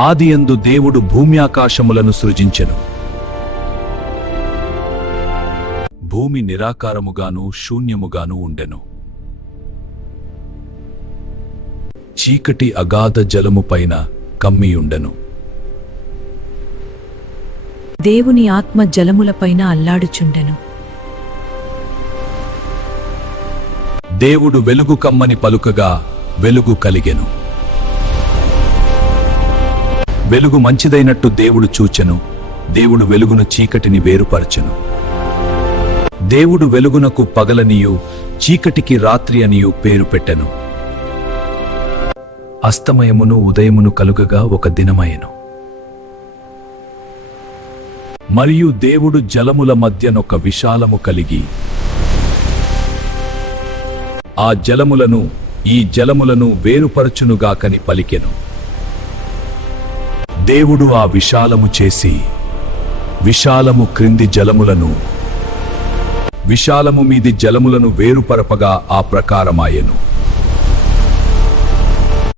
ఆదియందు దేవుడు భూమ్యాకాశములను సృజించెను. భూమి నిరాకారముగాను శూన్యముగాను ఉండెను. చీకటి అగాధ జలము పైన కమ్మియుండెను. దేవుని ఆత్మ జలములపైన అల్లాడుచుండెను. దేవుడు వెలుగు కమ్మని పలుకగా వెలుగు కలిగెను. వెలుగు మంచిదైనట్టు దేవుడు చూచెను. దేవుడు వెలుగును చీకటిని వేరుపరచెను. దేవుడు వెలుగునకు పగలనియు చీకటికి రాత్రి అనియు పేరు పెట్టెను. అస్తమయమును ఉదయమును కలుగగా ఒక దినమయెను. మరియు దేవుడు జలముల మధ్యనొక విశాలము కలిగి ఆ జలములను ఈ జలములను వేరుపరచునుగాకని పలికెను. దేవుడు ఆ విశాలము చేసి విశాలము క్రింది జలములను విశాలము మీది జలములను వేరుపరపగా ఆ ప్రకారమాయెను.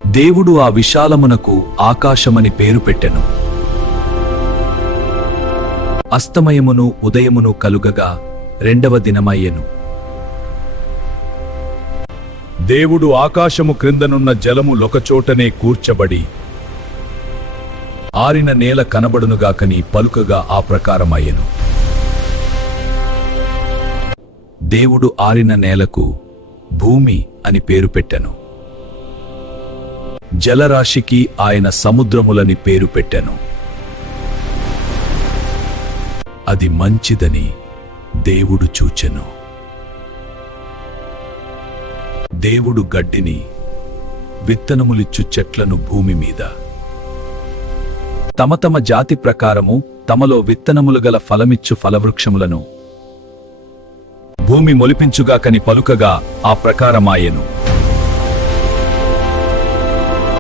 దేవుడు ఆ విశాలమునకు ఆకాశమని పేరు పెట్టెను. అస్తమయమును ఉదయమును కలుగగా రెండవ దినమయ్యెను. దేవుడు ఆకాశము క్రిందనున్న జలము లొకచోటనే కూర్చబడి ఆరిన నేల కనబడునుగాకని పలుకగా ఆ ప్రకారమయ్యెను. దేవుడు ఆరిన నేలకు భూమి అని పేరు పెట్టెను. జలరాశికి ఆయన సముద్రములని పేరు పెట్టెను. అది మంచిదని దేవుడు చూచెను. దేవుడు గడ్డిని విత్తనములిచ్చు చెట్లను భూమి మీద తమ తమ జాతి ప్రకారము తమలో విత్తనములు గల ఫలమిచ్చు ఫలవృక్షములను భూమి మొలిపించుగాకని పలుకగా ఆ ప్రకారమాయెను.